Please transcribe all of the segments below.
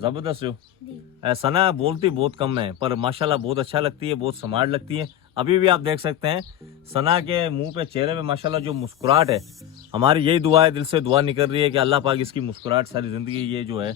जबरदस्त हो। सना बोलती बहुत कम है पर माशाल्लाह बहुत अच्छा लगती है, बहुत स्मार्ट लगती है। अभी भी आप देख सकते हैं सना के मुंह पे, चेहरे पे माशाल्लाह जो मुस्कुराहट है। हमारी यही दुआ है, दिल से दुआ निकल रही है कि अल्लाह पाक इसकी मुस्कुराहट सारी जिंदगी ये जो है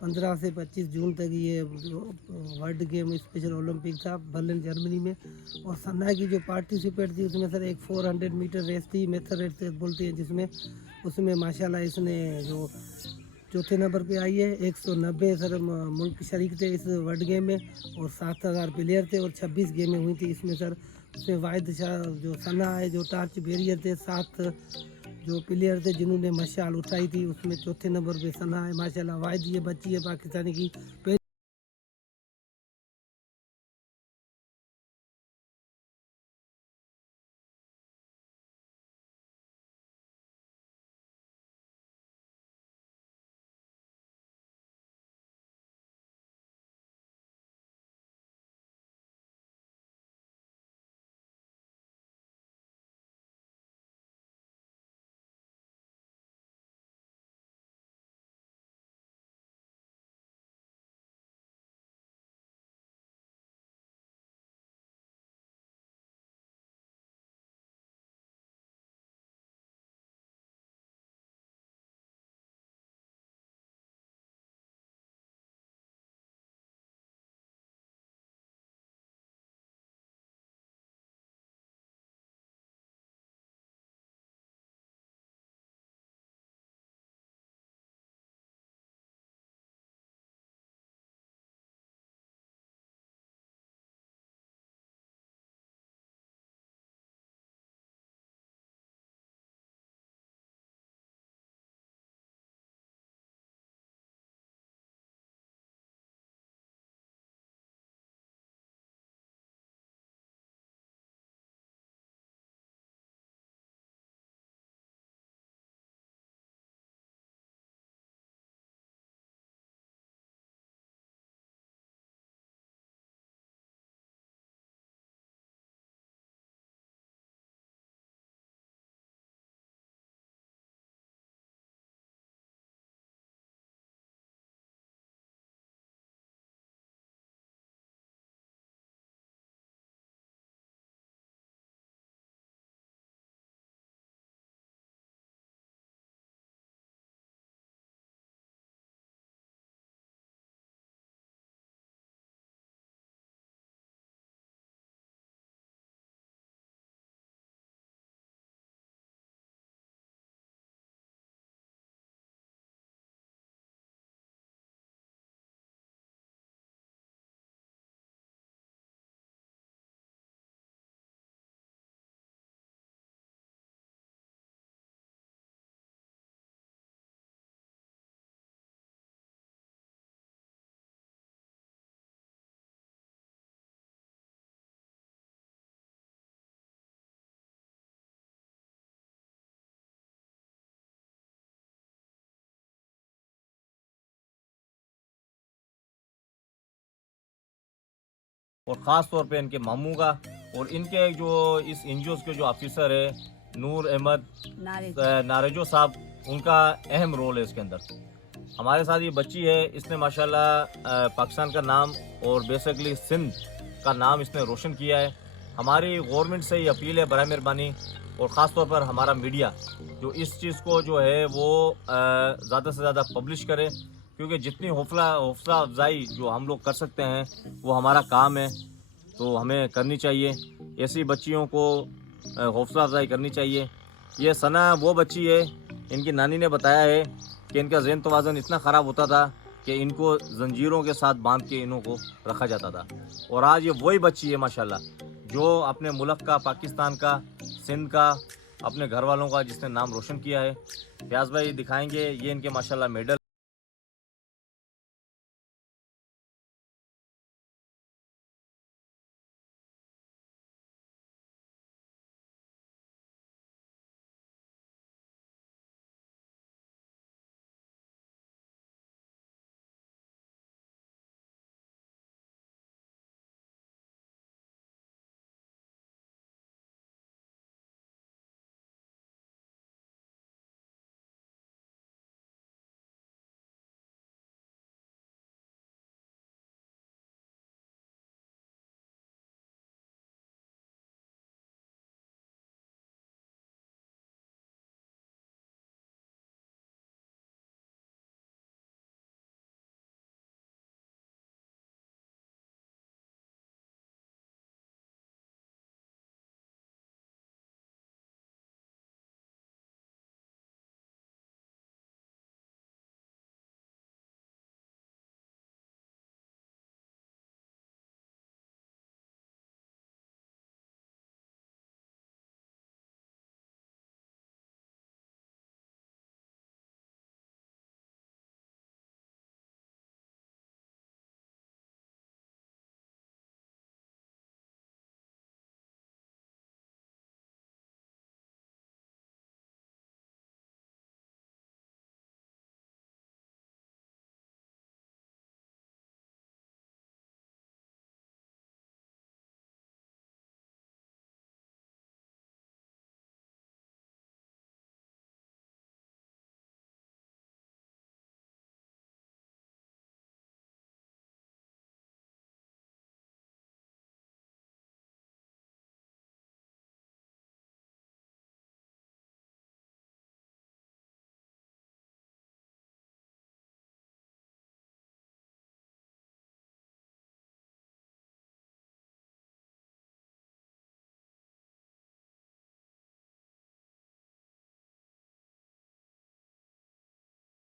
पंद्रह से 25 जून तक ये वर्ल्ड गेम स्पेशल ओलंपिक था बर्लिन जर्मनी में। और सन्ना की जो पार्टिसिपेट थी उसमें सर एक 400 मीटर रेस थी, मेथड रेस बोलते हैं जिसमें, उसमें माशाल्लाह इसने जो चौथे नंबर पे आई है। 190 सर मुल्क शरीक थे इस वर्ल्ड गेम में और 7000 प्लेयर थे और 26 गेमें हुई थी इसमें सर। उसमें वाहिद शाह जो सन्ना है जो टार्च बैरियर थे, 7 जो प्लेयर थे जिन्होंने मशाल उठाई थी, उसमें चौथे नंबर पे सना है माशाल्लाह। वाहिद ये बच्ची है पाकिस्तानी की और ख़ास तौर पे इनके मामू का और इनके जो इस एनजीओ के जो ऑफिसर है नूर अहमद नारेजो साहब, उनका अहम रोल है इसके अंदर। हमारे साथ ये बच्ची है, इसने माशाल्लाह पाकिस्तान का नाम और बेसिकली सिंध का नाम इसने रोशन किया है। हमारी गवर्नमेंट से ये अपील है बराए मेहरबानी और ख़ास तौर पर हमारा मीडिया जो इस चीज़ को जो है वो ज़्यादा से ज़्यादा पब्लिश करे, क्योंकि जितनी हौसला अफजाई जो हम लोग कर सकते हैं वो हमारा काम है, तो हमें करनी चाहिए। ऐसी बच्चियों को हौसला अफजाई करनी चाहिए। ये सना वो बच्ची है, इनकी नानी ने बताया है कि इनका ज़हन तवाज़ुन इतना ख़राब होता था कि इनको जंजीरों के साथ बांध के इन्हों को रखा जाता था, और आज ये वही बच्ची है माशाल्लाह जो अपने मुल्क का, पाकिस्तान का, सिंध का, अपने घर वालों का जिसने नाम रोशन किया है। फयाज भाई दिखाएंगे, ये इनके माशाल्लाह मेडल।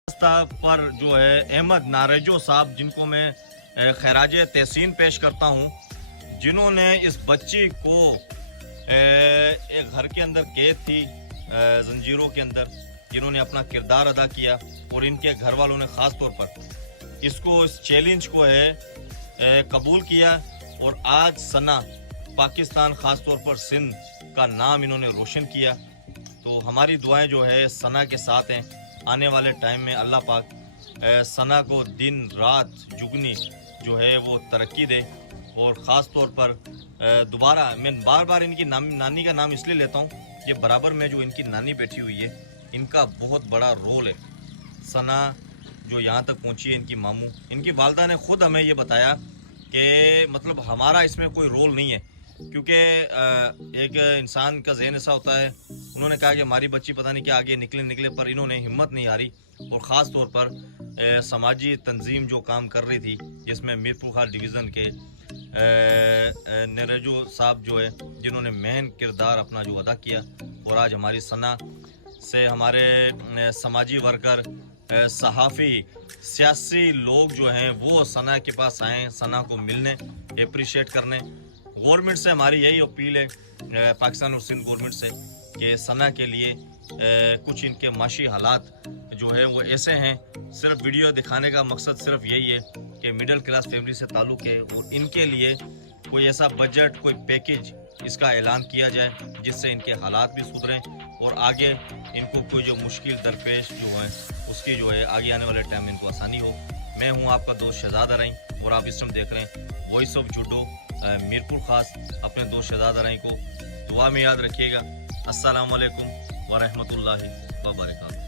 पर जो है अहमद नारेजो साहब, जिनको मैं खैराज तहसीन पेश करता हूँ, जिन्होंने इस बच्ची को एक घर के अंदर कैद थी जंजीरों के अंदर, जिन्होंने अपना किरदार अदा किया, और इनके घर वालों ने ख़ास तौर पर इसको, इस चैलेंज को है कबूल किया, और आज सना पाकिस्तान ख़ास तौर पर सिंध का नाम इन्होंने रोशन किया। तो हमारी दुआएं जो है सना के साथ हैं। आने वाले टाइम में अल्लाह पाक सना को दिन रात जुगनी जो है वो तरक्की दे, और ख़ास तौर पर दोबारा मैं बार बार इनकी नानी का नाम इसलिए लेता हूँ, ये बराबर में जो इनकी नानी बैठी हुई है, इनका बहुत बड़ा रोल है। सना जो यहाँ तक पहुँची है, इनकी मामू, इनकी वालदा ने ख़ुद हमें ये बताया कि मतलब हमारा इसमें कोई रोल नहीं है, क्योंकि एक इंसान का ज़हन ऐसा होता है। उन्होंने कहा कि हमारी बच्ची पता नहीं क्या आगे निकले, पर इन्होंने हिम्मत नहीं हारी, और ख़ास तौर पर समाजी तंजीम जो काम कर रही थी, जिसमें मीरपुर खाल डिवीज़न के नारेजो साहब जो है, जिन्होंने मेन किरदार अपना जो अदा किया, और आज हमारी सना से हमारे समाजी वर्कर, सहाफ़ी, सियासी लोग जो हैं वो सना के पास आए, सना को मिलने, अप्रिशिएट करने। गवर्नमेंट से हमारी यही अपील है, पाकिस्तान और सिंध गवर्नमेंट से, कि सना के लिए कुछ इनके माशी हालात जो है वो ऐसे हैं। सिर्फ वीडियो दिखाने का मकसद सिर्फ यही है कि मिडिल क्लास फैमिली से ताल्लुक़ है, और इनके लिए कोई ऐसा बजट, कोई पैकेज इसका ऐलान किया जाए जिससे इनके हालात भी सुधरें, और आगे इनको कोई जो मुश्किल दरपेश जो है उसकी जो है आगे आने वाले टाइम में इनको आसानी हो। मैं हूँ आपका दोस्त शहजाद अरई, और आप इस टाइम देख रहे हैं वॉइस ऑफ जुडो मीरपुर खास अपने दोस्त शहजाद राय को दुआ में याद रखिएगा। अस्सलाम वालेकुम व रहमतुल्लाहि व बरकातहू।